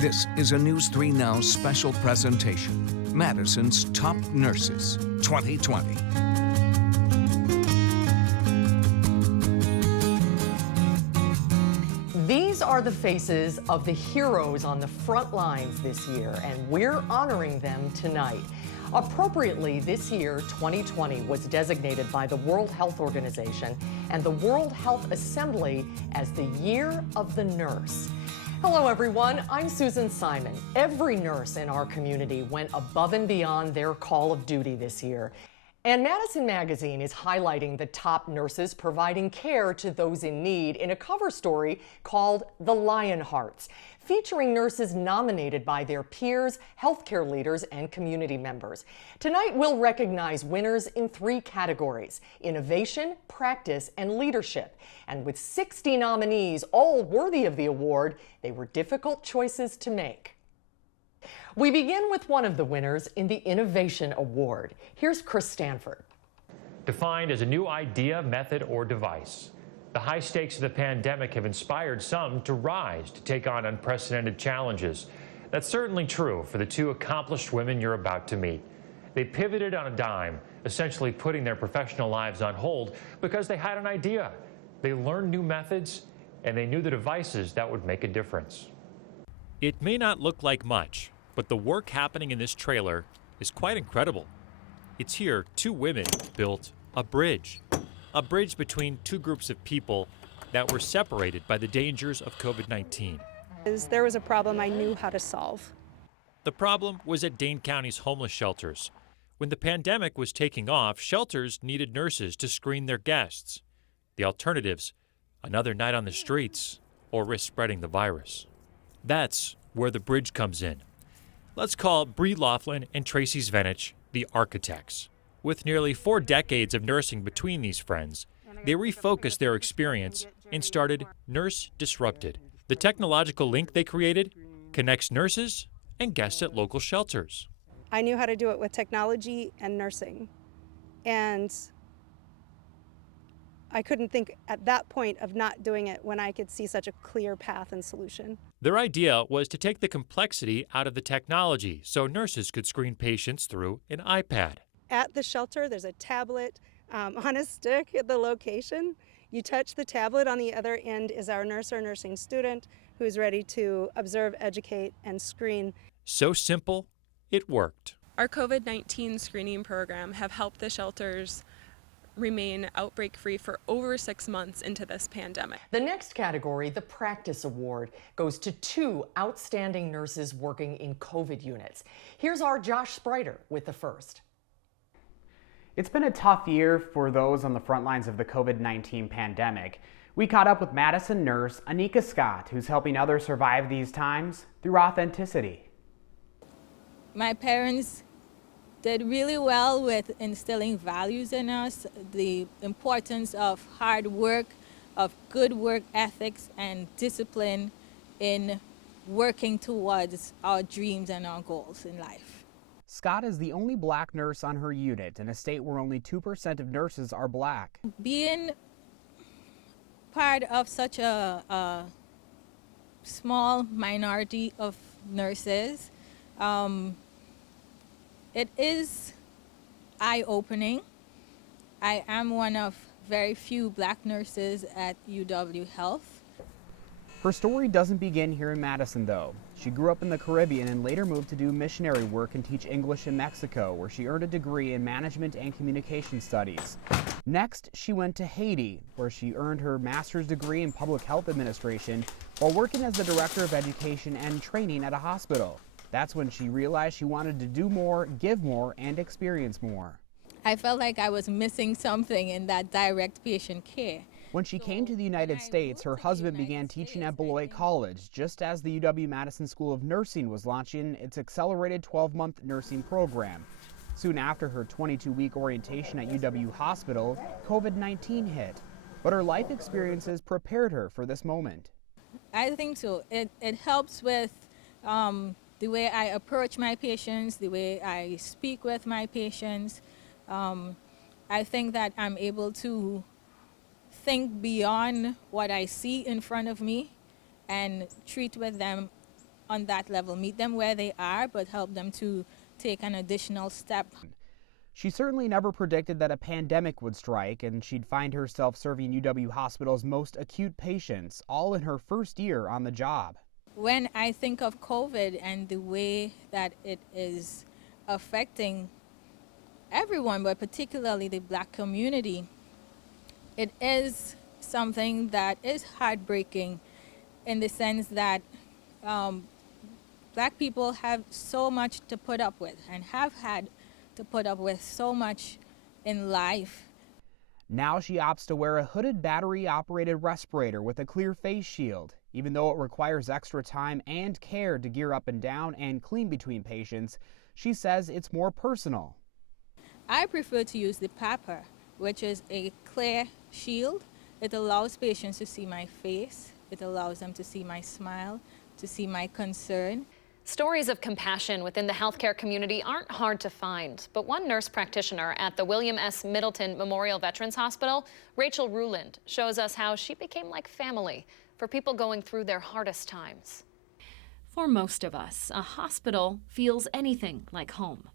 This is a News 3 Now special presentation, Madison's Top Nurses 2020. These are the faces of the heroes on the front lines this year, and we're honoring them tonight. Appropriately, this year, 2020, was designated by the World Health Organization and the World Health Assembly as the Year of the Nurse. Hello, everyone. I'm Susan Simon. Every nurse in our community went above and beyond their call of duty this year. And Madison Magazine is highlighting the top nurses providing care to those in need in a cover story called The Lionhearts, featuring nurses nominated by their peers, healthcare leaders, and community members. Tonight, we'll recognize winners in 3 categories: innovation, practice, and leadership. And with 60 nominees, all worthy of the award, they were difficult choices to make. We begin with one of the winners in the Innovation Award. Here's Chris Stanford. Defined as a new idea, method, or device, the high stakes of the pandemic have inspired some to rise to take on unprecedented challenges. That's certainly true for the 2 accomplished women you're about to meet. They pivoted on a dime, essentially putting their professional lives on hold because they had an idea. They learned new methods, and they knew the devices that would make a difference. It may not look like much, but the work happening in this trailer is quite incredible. It's here 2 women built a bridge between 2 groups of people that were separated by the dangers of COVID-19. There was a problem I knew how to solve. The problem was at Dane County's homeless shelters. When the pandemic was taking off, shelters needed nurses to screen their guests. The alternatives, another night on the streets or risk spreading the virus. That's where the bridge comes in. Let's call Bree Laughlin and Tracy Zvenich the architects. With nearly 4 decades of nursing between these friends, they refocused their experience and started Nurse Disrupted. The technological link they created connects nurses and guests at local shelters. I knew how to do it with technology and nursing, and I couldn't think at that point of not doing it when I could see such a clear path and solution. Their idea was to take the complexity out of the technology so nurses could screen patients through an iPad. At the shelter, there's a tablet on a stick at the location. You touch the tablet, on the other end is our nurse or nursing student who's ready to observe, educate, and screen. So simple, it worked. Our COVID-19 screening program have helped the shelters remain outbreak-free for over 6 months into this pandemic. The next category, the Practice Award, goes to 2 outstanding nurses working in COVID units. Here's our Josh Spreiter with the first. It's been a tough year for those on the front lines of the COVID-19 pandemic. We caught up with Madison nurse Anika Scott, who's helping others survive these times through authenticity. My parents did really well with instilling values in us, the importance of hard work, of good work ethics and discipline in working towards our dreams and our goals in life. Scott is the only Black nurse on her unit in a state where only 2% of nurses are Black. Being part of such a small minority of nurses, it is eye-opening. I am one of very few Black nurses at UW Health. Her story doesn't begin here in Madison, though. She grew up in the Caribbean and later moved to do missionary work and teach English in Mexico, where she earned a degree in management and communication studies. Next, she went to Haiti, where she earned her master's degree in public health administration while working as the director of education and training at a hospital. That's when she realized she wanted to do more, give more, and experience more. I felt like I was missing something in that direct patient care. When she came to the United States, her husband began teaching at Beloit College, just as the UW-Madison School of Nursing was launching its accelerated 12-month nursing program. Soon after her 22-week orientation at UW Hospital, COVID-19 hit. But her life experiences prepared her for this moment. I think so. It helps with the way I approach my patients, the way I speak with my patients. I think that I'm able to think beyond what I see in front of me and treat with them on that level, meet them where they are, but help them to take an additional step. She certainly never predicted that a pandemic would strike and she'd find herself serving UW Hospital's most acute patients, all in her first year on the job. When I think of COVID and the way that it is affecting everyone, but particularly the Black community, it is something that is heartbreaking in the sense that Black people have so much to put up with and have had to put up with so much in life. Now she opts to wear a hooded battery-operated respirator with a clear face shield. Even though it requires extra time and care to gear up and down and clean between patients, she says it's more personal. I prefer to use the PAPR, which is a clear shield. It allows patients to see my face. It allows them to see my smile, to see my concern. Stories of compassion within the healthcare community aren't hard to find, but one nurse practitioner at the William S. Middleton Memorial Veterans Hospital, Rachel Ruland, shows us how she became like family for people going through their hardest times. For most of us, a hospital feels anything like home.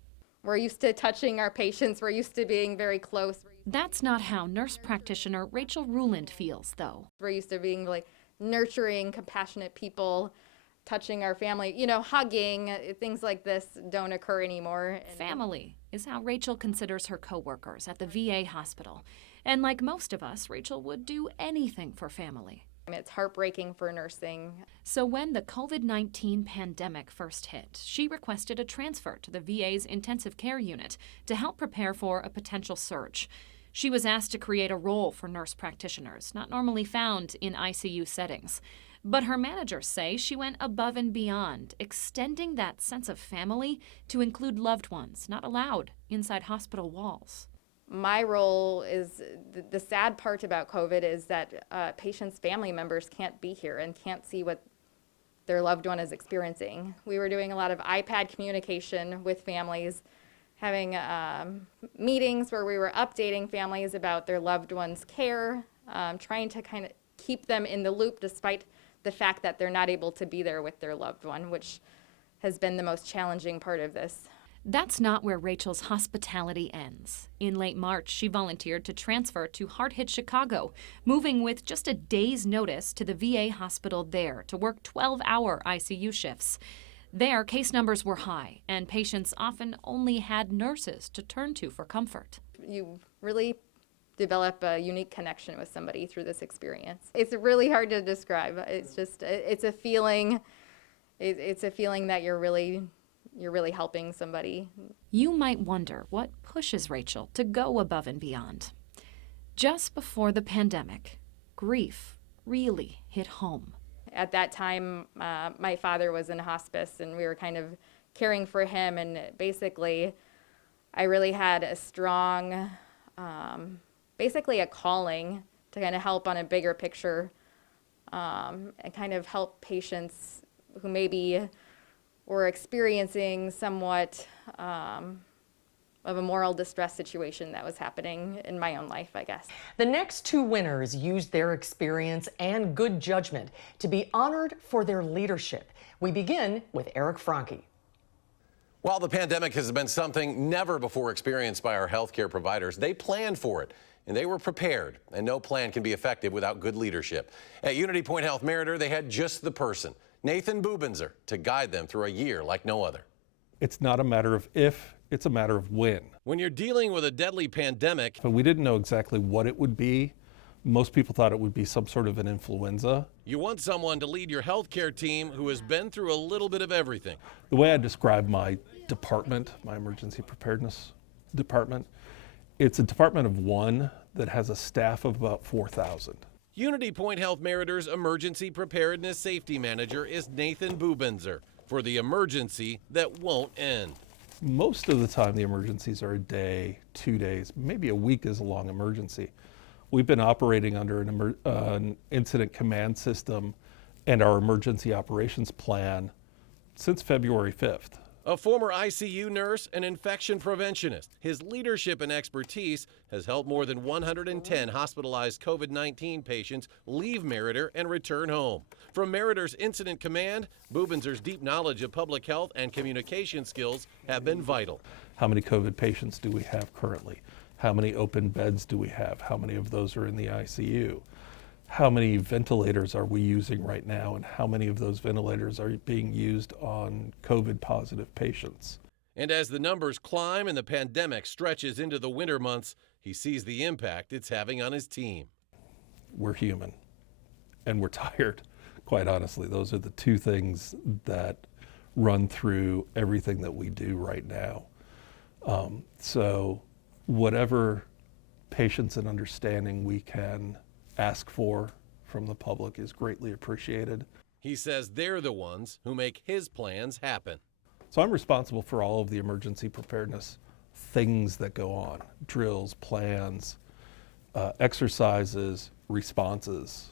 We're used to touching our patients. We're used to being very close. That's not how nurse practitioner Rachel Ruland feels, though. We're used to being like nurturing, compassionate people, touching our family, hugging. Things like this don't occur anymore. Family is how Rachel considers her coworkers at the VA hospital. And like most of us, Rachel would do anything for family. It's heartbreaking for nursing. So when the COVID-19 pandemic first hit, she requested a transfer to the VA's intensive care unit to help prepare for a potential surge. She was asked to create a role for nurse practitioners, not normally found in ICU settings. But her managers say she went above and beyond, extending that sense of family to include loved ones not allowed inside hospital walls. My role is, the sad part about COVID is that patients' family members can't be here and can't see what their loved one is experiencing. We were doing a lot of iPad communication with families, having meetings where we were updating families about their loved one's care, trying to kind of keep them in the loop despite the fact that they're not able to be there with their loved one, which has been the most challenging part of this. That's not where Rachel's hospitality ends. In late March, she volunteered to transfer to hard-hit Chicago, moving with just a day's notice to the VA hospital there to work 12-hour ICU shifts. There, case numbers were high, and patients often only had nurses to turn to for comfort. You really develop a unique connection with somebody through this experience. It's really hard to describe. It's a feeling. It's a feeling that you're really helping somebody. You might wonder what pushes Rachel to go above and beyond. Just before the pandemic, grief really hit home. At that time, my father was in hospice and we were kind of caring for him, and basically I really had a strong, basically a calling to kind of help on a bigger picture and kind of help patients who maybe were experiencing somewhat of a moral distress situation that was happening in my own life, I guess. The next two winners used their experience and good judgment to be honored for their leadership. We begin with Eric Franke. While the pandemic has been something never before experienced by our healthcare providers, they planned for it and they were prepared, and no plan can be effective without good leadership. At Unity Point Health Meriter, they had just the person, Nathan Bubenzer, to guide them through a year like no other. It's not a matter of if, it's a matter of when. When you're dealing with a deadly pandemic, but we didn't know exactly what it would be. Most people thought it would be some sort of an influenza. you want someone to lead your healthcare team who has been through a little bit of everything. The way I describe my department, my emergency preparedness department, it's a department of one that has a staff of about 4,000. Unity Point Health Meritor's Emergency Preparedness Safety Manager is Nathan Bubenzer for the emergency that won't end. Most of the time the emergencies are a day, 2 days, maybe a week is a long emergency. We've been operating under an incident command system and our emergency operations plan since February 5th. A former ICU nurse and infection preventionist, his leadership and expertise has helped more than 110 hospitalized COVID-19 patients leave Meritor and return home. From Meritor's incident command, Bubenzer's deep knowledge of public health and communication skills have been vital. How many COVID patients do we have currently? How many open beds do we have? How many of those are in the ICU? How many ventilators are we using right now, and how many of those ventilators are being used on COVID positive patients? And as the numbers climb and the pandemic stretches into the winter months, he sees the impact it's having on his team. We're human and we're tired, quite honestly. Those are the two things that run through everything that we do right now. So whatever patience and understanding we can ask for from the public is greatly appreciated. He says they're the ones who make his plans happen. So I'm responsible for all of the emergency preparedness things that go on, drills, plans, exercises, responses.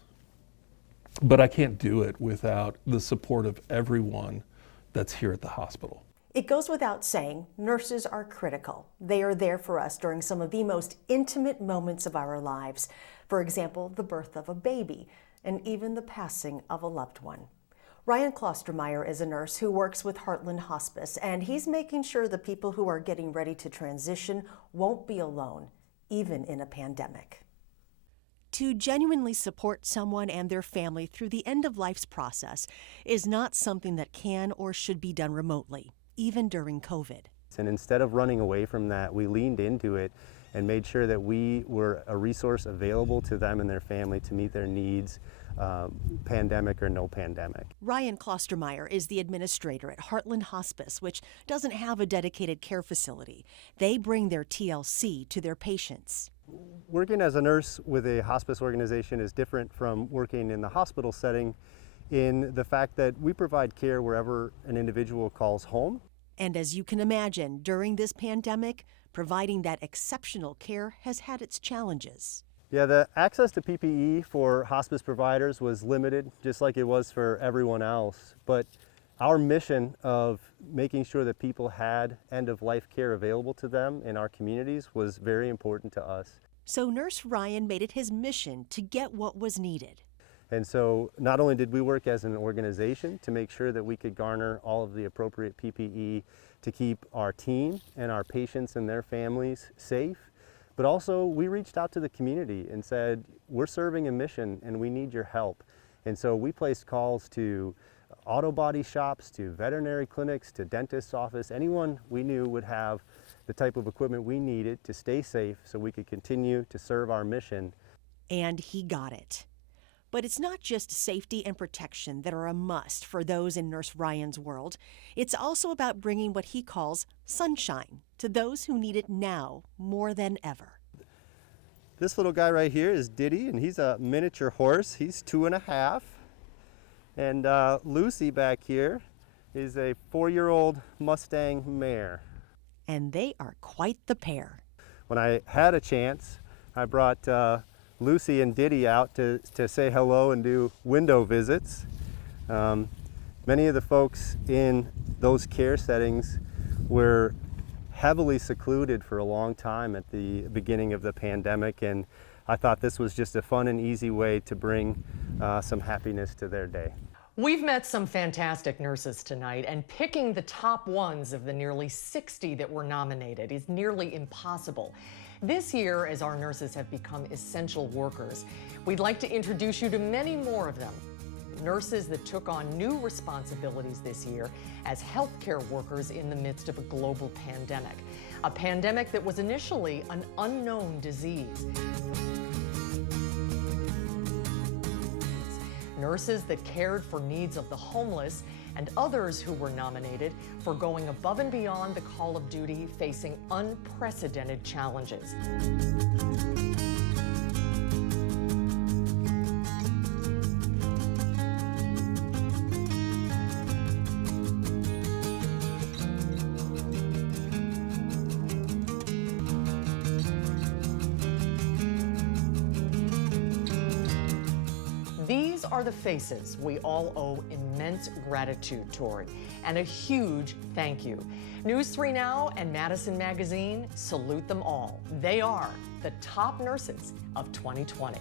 But I can't do it without the support of everyone that's here at the hospital. It goes without saying, nurses are critical. They are there for us during some of the most intimate moments of our lives. For example, the birth of a baby, and even the passing of a loved one. Ryan Klostermeyer is a nurse who works with Heartland Hospice, and he's making sure the people who are getting ready to transition won't be alone, even in a pandemic. To genuinely support someone and their family through the end of life's process is not something that can or should be done remotely, even during COVID. And instead of running away from that, we leaned into it and made sure that we were a resource available to them and their family to meet their needs, pandemic or no pandemic. Ryan Klostermeyer is the administrator at Heartland Hospice, which doesn't have a dedicated care facility. They bring their TLC to their patients. Working as a nurse with a hospice organization is different from working in the hospital setting in the fact that we provide care wherever an individual calls home. And as you can imagine, during this pandemic, providing that exceptional care has had its challenges. Yeah, the access to PPE for hospice providers was limited, just like it was for everyone else. But our mission of making sure that people had end-of-life care available to them in our communities was very important to us. So Nurse Ryan made it his mission to get what was needed. And so not only did we work as an organization to make sure that we could garner all of the appropriate PPE to keep our team and our patients and their families safe, but also we reached out to the community and said, we're serving a mission and we need your help. And so we placed calls to auto body shops, to veterinary clinics, to dentist's office, anyone we knew would have the type of equipment we needed to stay safe so we could continue to serve our mission. And he got it. But it's not just safety and protection that are a must for those in Nurse Ryan's world. It's also about bringing what he calls sunshine to those who need it now more than ever. This little guy right here is Diddy, and he's a miniature horse. He's 2.5. And Lucy back here is a 4-year-old Mustang mare. And they are quite the pair. When I had a chance, I brought Lucy and Diddy out to say hello and do window visits. Many of the folks in those care settings were heavily secluded for a long time at the beginning of the pandemic, and I thought this was just a fun and easy way to bring some happiness to their day. We've met some fantastic nurses tonight, and picking the top ones of the nearly 60 that were nominated is nearly impossible. This year, as our nurses have become essential workers, we'd like to introduce you to many more of them. Nurses that took on new responsibilities this year as healthcare workers in the midst of a global pandemic. A pandemic that was initially an unknown disease. Nurses that cared for needs of the homeless, and others who were nominated for going above and beyond the call of duty, facing unprecedented challenges. These are the faces we all owe immense immense gratitude toward, and a huge thank you. News 3 Now and Madison Magazine salute them all. They are the top nurses of 2020.